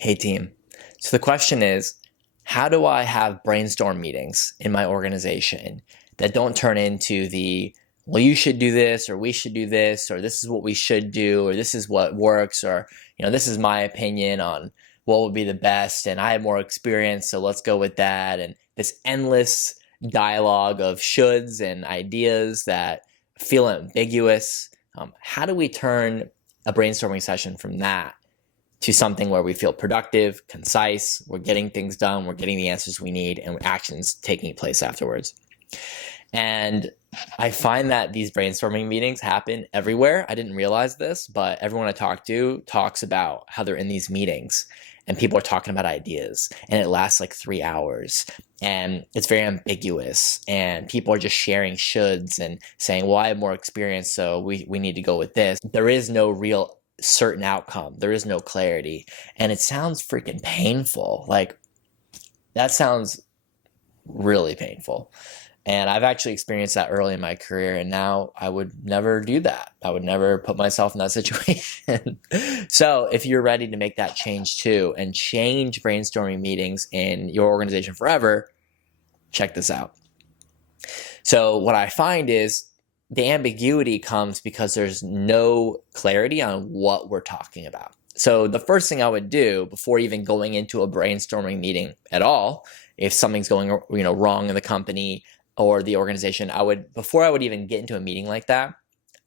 Hey team. So the question is, how do I have brainstorm meetings in my organization that don't turn into well, you should do this, or we should do this, or this is what we should do, or this is what works, or, this is my opinion on what would be the best, and I have more experience, so let's go with that. And this endless dialogue of shoulds and ideas that feel ambiguous. How do we turn a brainstorming session from that to something where we feel productive, concise, we're getting things done, we're getting the answers we need, and actions taking place afterwards? And I find that these brainstorming meetings happen everywhere. I didn't realize this, but everyone I talk to talks about how they're in these meetings and people are talking about ideas, and it lasts like 3 hours, and it's very ambiguous, and people are just sharing shoulds and saying, well, I have more experience, so we need to go with this. There is no real certain outcome. There is no clarity. And it sounds freaking painful. Like, that sounds really painful. And I've actually experienced that early in my career, and now I would never do that. I would never put myself in that situation. So if you're ready to make that change too and change brainstorming meetings in your organization forever, check this out. So what I find is the ambiguity comes because there's no clarity on what we're talking about. So the first thing I would do before even going into a brainstorming meeting at all, if something's going wrong in the company or the organization, before I would even get into a meeting like that,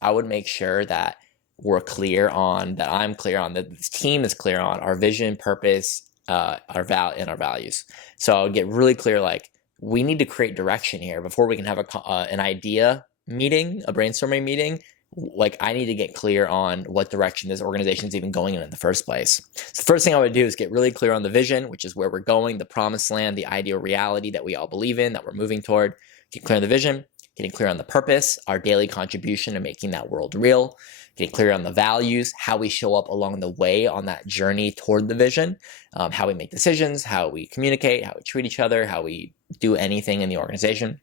I would make sure that I'm clear on, that this team is clear on our vision, purpose, and our values. So I would get really clear, like, we need to create direction here before we can have an idea meeting, a brainstorming meeting. Like, I need to get clear on what direction this organization is even going in the first place. So the first thing I would do is get really clear on the vision, which is where we're going, the promised land, the ideal reality that we all believe in, that we're moving toward. Get clear on the vision, getting clear on the purpose, our daily contribution to making that world real, getting clear on the values, how we show up along the way on that journey toward the vision, how we make decisions, how we communicate, how we treat each other, how we do anything in the organization.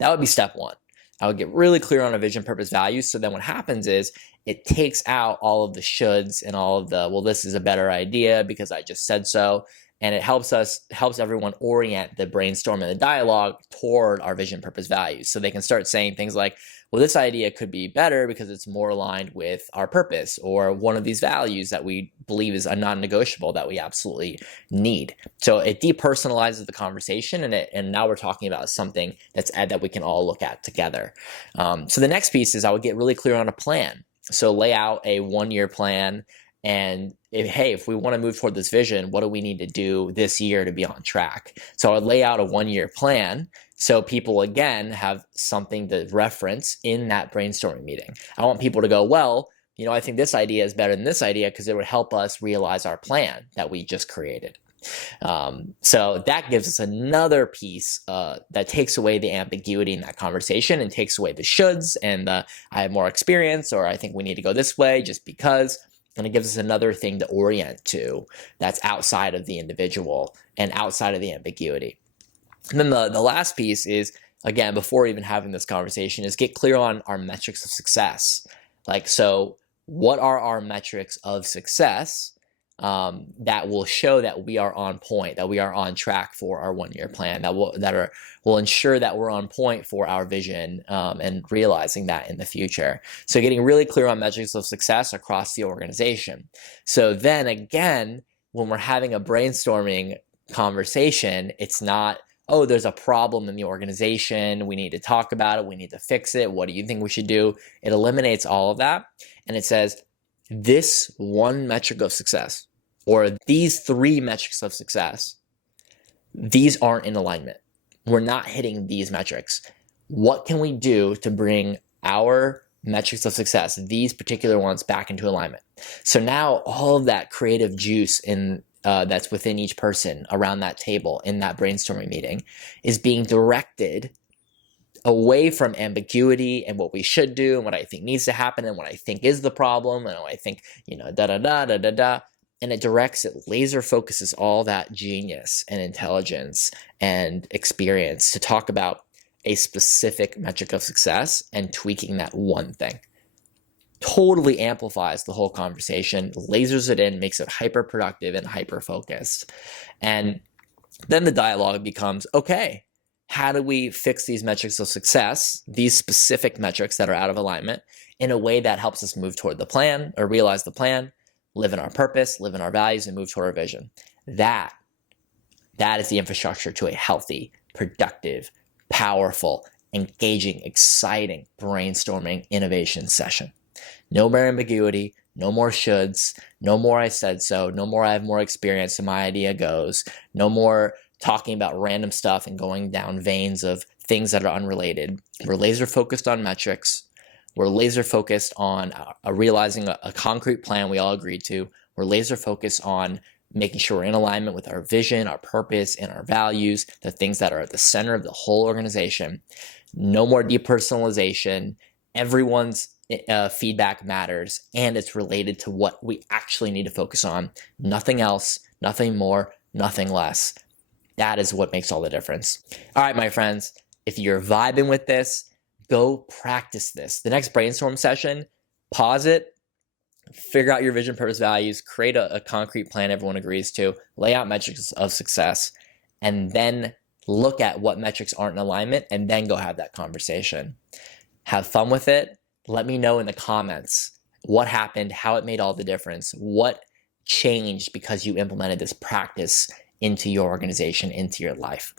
That would be step one. I would get really clear on a vision, purpose, values. So then what happens is it takes out all of the shoulds and all of the, well, this is a better idea because I just said so. And it helps everyone orient the brainstorm and the dialogue toward our vision, purpose, values. So they can start saying things like, well, this idea could be better because it's more aligned with our purpose, or one of these values that we believe is a non-negotiable that we absolutely need. So it depersonalizes the conversation, and now we're talking about something that we can all look at together. So the next piece is I would get really clear on a plan. So lay out a 1-year plan. And if we want to move toward this vision, what do we need to do this year to be on track? So I would lay out a 1-year plan so people, again, have something to reference in that brainstorming meeting. I want people to go, well, I think this idea is better than this idea because it would help us realize our plan that we just created. So that gives us another piece that takes away the ambiguity in that conversation and takes away the shoulds and I have more experience, or I think we need to go this way just because. And it gives us another thing to orient to that's outside of the individual and outside of the ambiguity. And then the last piece is, again, before even having this conversation, is get clear on our metrics of success. Like, so what are our metrics of success that will show that we are on point, that we are on track for our 1-year plan, that will ensure that we're on point for our vision and realizing that in the future. So getting really clear on metrics of success across the organization. So then again, when we're having a brainstorming conversation, it's not, oh, there's a problem in the organization, we need to talk about it, we need to fix it, what do you think we should do? It eliminates all of that, and it says, this one metric of success, or these 3 metrics of success, these aren't in alignment. We're not hitting these metrics. What can we do to bring our metrics of success, these particular ones, back into alignment? So now all of that creative juice that's within each person around that table in that brainstorming meeting is being directed away from ambiguity and what we should do and what I think needs to happen and what I think is the problem and what I think, da-da-da. And it laser focuses all that genius and intelligence and experience to talk about a specific metric of success and tweaking that one thing. totally amplifies the whole conversation, lasers it in, makes it hyper productive and hyper focused. And then the dialogue becomes, okay, how do we fix these metrics of success, these specific metrics that are out of alignment, in a way that helps us move toward the plan or realize the plan, live in our purpose, live in our values, and move toward our vision. That is the infrastructure to a healthy, productive, powerful, engaging, exciting brainstorming innovation session. No more ambiguity, no more shoulds, no more I said so, no more I have more experience and my idea goes, no more talking about random stuff and going down veins of things that are unrelated. We're laser focused on metrics. We're laser focused on realizing a concrete plan we all agreed to. We're laser focused on making sure we're in alignment with our vision, our purpose, and our values, the things that are at the center of the whole organization. No more depersonalization. Everyone's feedback matters, and it's related to what we actually need to focus on. Nothing else, nothing more, nothing less. That is what makes all the difference. All right, my friends, if you're vibing with this, go practice this. The next brainstorm session, pause it, figure out your vision, purpose, values, create a concrete plan everyone agrees to, lay out metrics of success, and then look at what metrics aren't in alignment, and then go have that conversation. Have fun with it. Let me know in the comments what happened, how it made all the difference, what changed because you implemented this practice into your organization, into your life.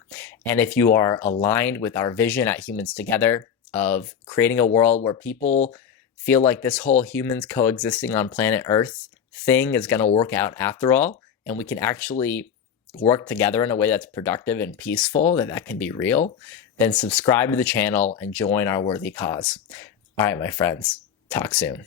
And if you are aligned with our vision at Humans Together of creating a world where people feel like this whole humans coexisting on planet Earth thing is going to work out after all, and we can actually work together in a way that's productive and peaceful, that can be real, then subscribe to the channel and join our worthy cause. All right, my friends, talk soon.